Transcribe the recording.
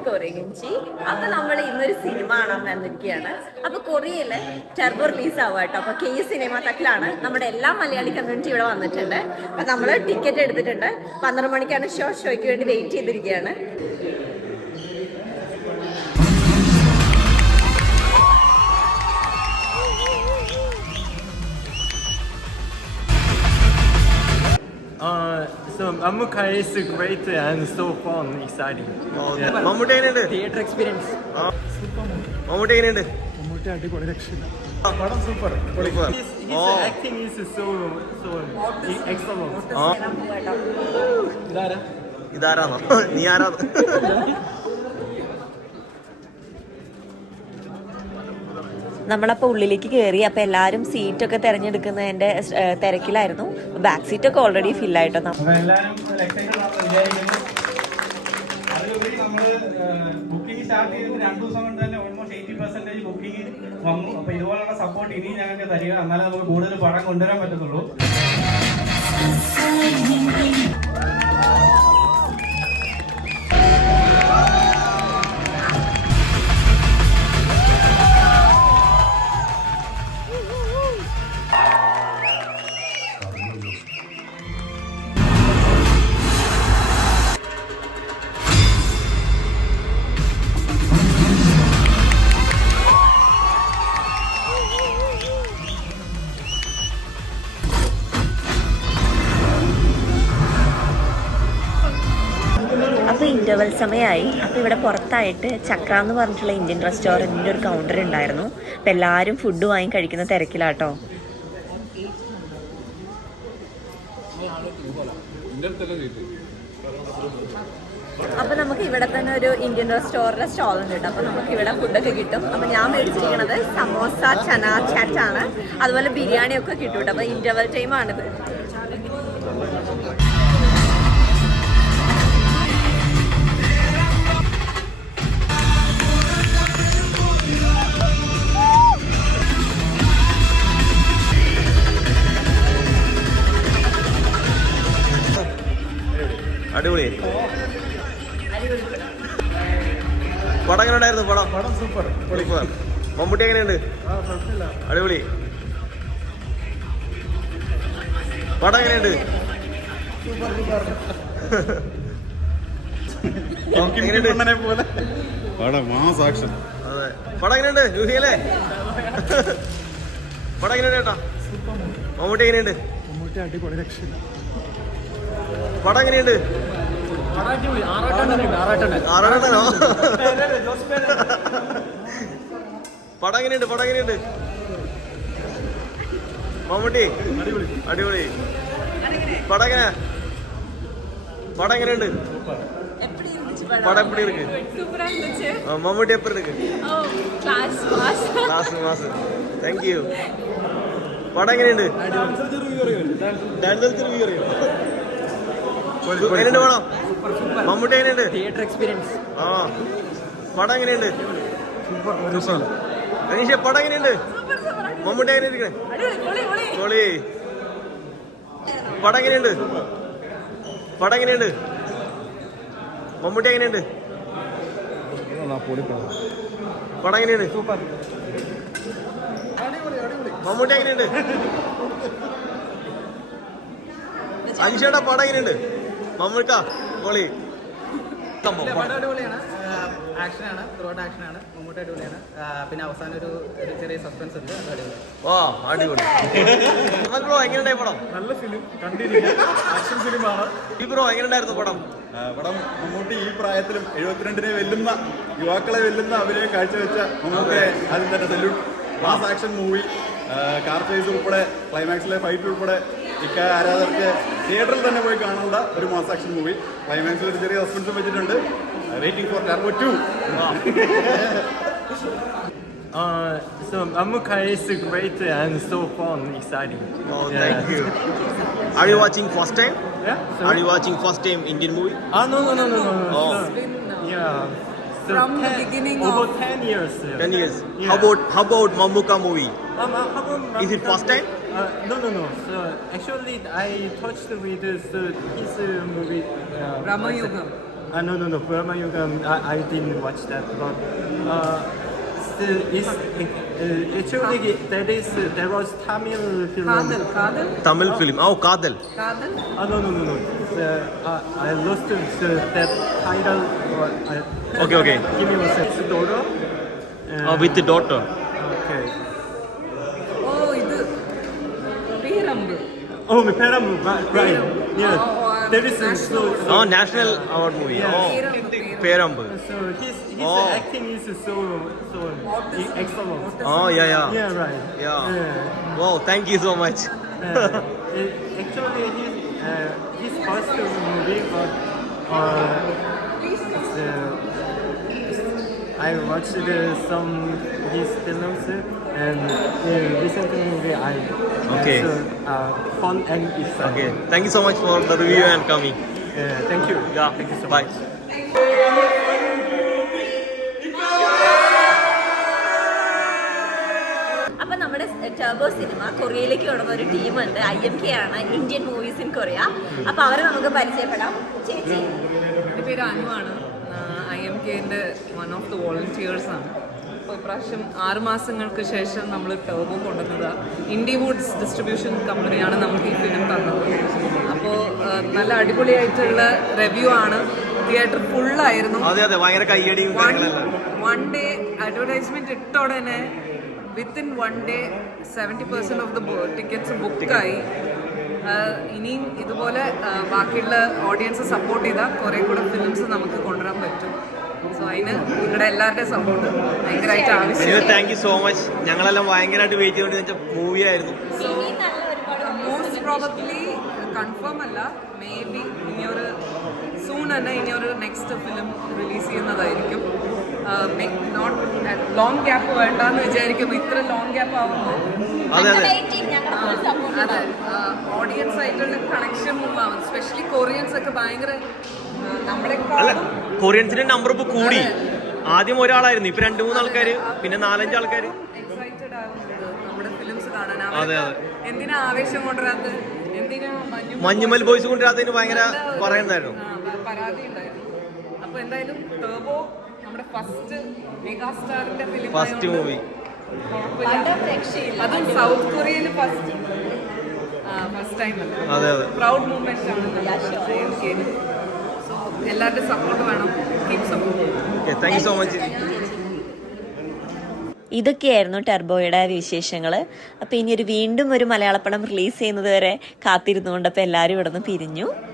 കൊറിയൻചി. അപ്പൊ നമ്മൾ ഇന്നൊരു സിനിമ കാണാൻ വന്നിരിക്കുകയാണ്. അപ്പൊ കൊറിയയിലെ ടെർബോ റിലീസ് ആവുക കേട്ടോ. അപ്പൊ കെ സിനിമ തക്കിലാണ് നമ്മുടെ എല്ലാ മലയാളി കമ്മ്യൂണിറ്റി ഇവിടെ വന്നിട്ടുണ്ട്. അപ്പൊ നമ്മൾ ടിക്കറ്റ് എടുത്തിട്ടുണ്ട്. 12 മണിക്കാണ് ഷോയ്ക്ക് വേണ്ടി വെയിറ്റ് ചെയ്തിരിക്കുകയാണ്. So Mamuka is great and so fun, exciting. Mammootty എങ്ങനെയുണ്ട്? Theater experience. മമ്മൂട്ടി എങ്ങനെയുണ്ട്? മമ്മൂട്ടി അടിപൊളി രക്ഷയില്ല. പടം super. His acting is so excellent. ഇതാരാന്നോ? നീ ആരാന്ന്? നമ്മളപ്പോൾ ഉള്ളിലേക്ക് കയറി. അപ്പോൾ എല്ലാവരും സീറ്റൊക്കെ തിരഞ്ഞെടുക്കുന്നതിൻ്റെ തിരക്കിലായിരുന്നു. ബാക്ക് സീറ്റൊക്കെ ഓൾറെഡി ഫില്ലായിട്ടോ. ബുക്കിംഗ് സ്റ്റാർട്ട് ചെയ്തിട്ട് 2 ദിവസം കൊണ്ട് തന്നെ ഓൾമോസ്റ്റ് 80% ബുക്കിംഗ് വന്നു. അപ്പൊ ഇതുപോലുള്ള സപ്പോർട്ട് ഇനിയും ഞങ്ങൾക്ക് തരിക, എന്നാലേ നമുക്ക് കൂടുതൽ പടം കൊണ്ടുവരാൻ പറ്റത്തുള്ളൂ. അപ്പോൾ ഇൻ്റർവെൽ സമയമായി. അപ്പോൾ ഇവിടെ പുറത്തായിട്ട് ചക്ര എന്ന് പറഞ്ഞിട്ടുള്ള ഇന്ത്യൻ റെസ്റ്റോറൻറ്റിൻ്റെ ഒരു കൗണ്ടർ ഉണ്ടായിരുന്നു. അപ്പോൾ എല്ലാവരും ഫുഡ് വാങ്ങി കഴിക്കുന്ന തിരക്കിലാട്ടോ. അപ്പോൾ നമുക്ക് ഇവിടെ തന്നെ ഒരു ഇന്ത്യൻ റെസ്റ്റോറൻറ്റ് സ്റ്റോൾ ഉണ്ട് കേട്ടോ. അപ്പോൾ നമുക്ക് ഇവിടെ ഫുഡൊക്കെ കിട്ടും. അപ്പോൾ ഞാൻ മേടിച്ചിരിക്കുന്നത് സമോസ, ചന ചാറ്റാണ്. അതുപോലെ ബിരിയാണിയൊക്കെ കിട്ടും കേട്ടോ. അപ്പോൾ ഇൻ്റർവെൽ ടൈമാണിത്. അടിപൊളി. പടം എങ്ങനെ ഉണ്ടായിരുന്നു? പടം സൂപ്പർ. മമ്മൂട്ടി എങ്ങനെയുണ്ട്? അടിപൊളി. പടം എങ്ങനെയുണ്ട്? പടം എങ്ങനെയുണ്ട്? യൂഹിയല്ലേ? പടം എങ്ങനെയുണ്ട് ചേട്ടാ? മമ്മൂട്ടി എങ്ങനെയുണ്ട്? മമ്മൂട്ടി അടിപൊളി രക്ഷയില്ല. പടം എങ്ങനെയുണ്ട്? ആറാട്ടനോ? പടം എങ്ങനെയുണ്ട്? മമ്മൂട്ടി അടിപൊളി. പടം എങ്ങനെയുണ്ട്? படம் எப்படி இருக்கு? சூப்பரா இருந்துச்சு. மம்முட்டி எப்படி இருக்கு? Class mass. Thank you. പടം എങ്ങനെയുണ്ട്? എങ്ങനെയുണ്ട് പടം? മമ്മൂട്ടി എങ്ങനെയുണ്ട്? Theater experience. പടം എങ്ങനെയുണ്ട്? അനീഷ പടം എങ്ങനെയുണ്ട്? മമ്മൂട്ടി എങ്ങനെ ഇരിക്കണേ? പൊളി. പടം എങ്ങനെയുണ്ട്? മമ്മൂട്ടി എങ്ങനെയുണ്ട്? പടം എങ്ങനെയുണ്ട്? മമ്മൂട്ടി എങ്ങനെയുണ്ട്? അനിഷേട്ടാ പടം എങ്ങനെയുണ്ട്? മമ്മൂക്ക പൊളി. പടം അടിപൊളിയാണ്. ആക്ഷനാണ്, ത്രൂഔട്ട് ആക്ഷനാണ്. മമ്മൂട്ടി അടിപൊളിയാണ്. പിന്നെ അവസാനം ഒരു ചെറിയ സസ്പെൻസ് ഉണ്ട്. അടിപൊളി. എങ്ങനെയുണ്ടായി പടം? നല്ല ഫിലിം, കണ്ടിരിക്കാൻ ആക്ഷൻ ഫിലിമാണ്. ബ്രോ എങ്ങനെയുണ്ടായിരുന്നു പടം? മമ്മൂട്ടി ഈ പ്രായത്തിലും 72-നെ വെല്ലുന്ന, യുവാക്കളെ വെല്ലുന്ന അഭിനയം കാഴ്ചവെച്ച മമ്മൂട്ടിയെ ആദ്യം തന്നെ salute. Mass action movie, car chase ഉൾപ്പെടെ ക്ലൈമാക്സിലെ ഫൈറ്റ് ഉൾപ്പെടെ ആരാധകർക്ക് തിയേറ്ററിൽ തന്നെ പോയി കാണേണ്ട ഒരു മാസ് ആക്ഷൻ മൂവി. ക്ലൈമാക്സിൽ ഒരു ചെറിയ സസ്പെൻസും വെച്ചിട്ടുണ്ട്. Waiting for Turbo 2. So Mamuka is great and so fun, exciting. Thank you. Are you watching first time? Yeah. Are you watching first time Indian movie? No. Oh. Yeah. So From the beginning over of 10 years. 10 years. Yeah. How about Mamuka movie? Is it Mamuka? first time? No. So actually, I touched with his movie. Ramayogam. No. Burma Yugam, I didn't watch that, but actually there was Tamil film. കാതൽ Tamil film ഓ കാതൽ കാതൽ No. I lost that title. Okay. Give me one second. Daughter. With daughter Okay. Oh ഇത് Peranbu Oh, my Peram, right. Yeah. There is so national award movie oh Peranbu So his Oh. acting is so excellent. Oh yeah. Yeah, right. Yeah. Wow, thank you so much. Actually, his first movie, but I watched some his films and recent movie I Okay. fun and exciting. Okay, thank you so much for the review and coming. Thank you. Yeah, Thank you so bye. much. അപ്പൊ നമ്മുടെ turbo cinema കൊറിയയിലേക്ക് കൊണ്ടുവന്ന ഒരു ടീമുണ്ട്. IMK ആണ്, Indian movies in Korea. അപ്പൊ അവരെ നമുക്ക് പരിചയപ്പെടാം. ചേച്ചി, എൻ്റെ പേര് അനുവാണ്. IMKൻ്റെ വൺ ഓഫ് ദി വോളണ്ടിയേഴ്സ് ആണ്. അപ്പോൾ ഇപ്രാവശ്യം 6 മാസങ്ങൾക്ക് ശേഷം നമ്മൾ ടർബോ കൊണ്ടുവന്നതാണ്. ഇൻഡി വുഡ്സ് ഡിസ്ട്രിബ്യൂഷൻ കമ്പനിയാണ് നമുക്ക് ഈ ഫിലിം തന്നത്. അപ്പോൾ നല്ല അടിപൊളിയായിട്ടുള്ള റിവ്യൂ ആണ്. തിയേറ്റർ ഫുള്ളായിരുന്നു. അതെ ഭയങ്കര കയ്യടിയും വൺ ഡേ അഡ്വർടൈസ്മെന്റ് ഇട്ട ഉടനെ within 1 day 70% of the tickets ബുക്കായി. ഇനിയും ഇതുപോലെ ബാക്കിയുള്ള ഓഡിയൻസ് സപ്പോർട്ട് ചെയ്താൽ കുറേ കൂടെ ഫിലിംസ് നമുക്ക് കൊണ്ടുവരാൻ പറ്റും. സോ അതിന് നിങ്ങളുടെ എല്ലാവരുടെയും സപ്പോർട്ട് ഭയങ്കരമായിട്ട് ആവശ്യം. Thank you so much. ഞങ്ങളെല്ലാം ഭയങ്കരമായിട്ട് വെയിറ്റ് ചെയ്തുകൊണ്ട് മൂവി ആയിരുന്നു. ഇനിയും നല്ല ഒരുപാട് മോസ്റ്റ് പ്രോബബ്ലി കൺഫേം അല്ല, മേ ബി ഇനിയൊരു സൂൺ തന്നെ ഇനിയൊരു നെക്സ്റ്റ് ഫിലിം റിലീസ് ചെയ്യുന്നതായിരിക്കും. നോട്ട് ലോങ് ഗ്യാപ്പ് വേണ്ടെന്ന് വിചാരിക്കും. ഇത്ര ലോങ് ഗ്യാപ്പ് ആവുമ്പോൾ അതെ അതെ ഓഡിയൻസ് ആയിട്ടുള്ള കണക്ഷൻ മൂവ് ആവും. സ്പെഷ്യലി കൊറിയൻസ് ഒക്കെ ഭയങ്കര അല്ല നമ്മളെക്കാളും കൊറിയൻസിന്റെ നമ്പർ ഇപ്പൊ കൂടി. ആദ്യം ഒരാളായിരുന്നു, ഇപ്പൊ 2-3 ആൾക്കാര്, പിന്നെ 4-5 ആൾക്കാര്. എക്സൈറ്റഡ് ആവുന്നുണ്ട് നമ്മുടെ ഫിലിംസ് കാണാൻ. അതെ. എന്തിനാ ആവേശം കൊണ്ടുവരാത്തത്, എന്തിനാ മഞ്ഞുമൽ ബോയ്സ് കൊണ്ടുവരാത്തതിന് ഭയങ്കര പറയുന്നായിരുന്നു. പരാതി ഉണ്ടായിരുന്നു. അപ്പൊ എന്തായാലും ടർബോ നമ്മുടെ ഫസ്റ്റ് മെഗാസ്റ്റാറിന്റെ ഫിലിം, ഫസ്റ്റ് മൂവി. അതും സൗത്ത് കൊറിയയിൽ ഫസ്റ്റ് ടൈം അതെ പ്രൗഡ് മൂവ്മെന്റ് ആണ്. സോ എല്ലാവരുടെയും സപ്പോർട്ട് വേണം. Keep support. Okay, thank you so much. ഇതൊക്കെയായിരുന്നു ടർബോയുടെ വിശേഷങ്ങൾ. അപ്പോൾ ഇനി വീണ്ടും ഒരു മലയാള പടം റിലീസ് ചെയ്യുന്നത് വരെ കാത്തിരുന്നുകൊണ്ട് അപ്പോൾ എല്ലാവരും ഇവിടെ നിന്ന് പിരിഞ്ഞു.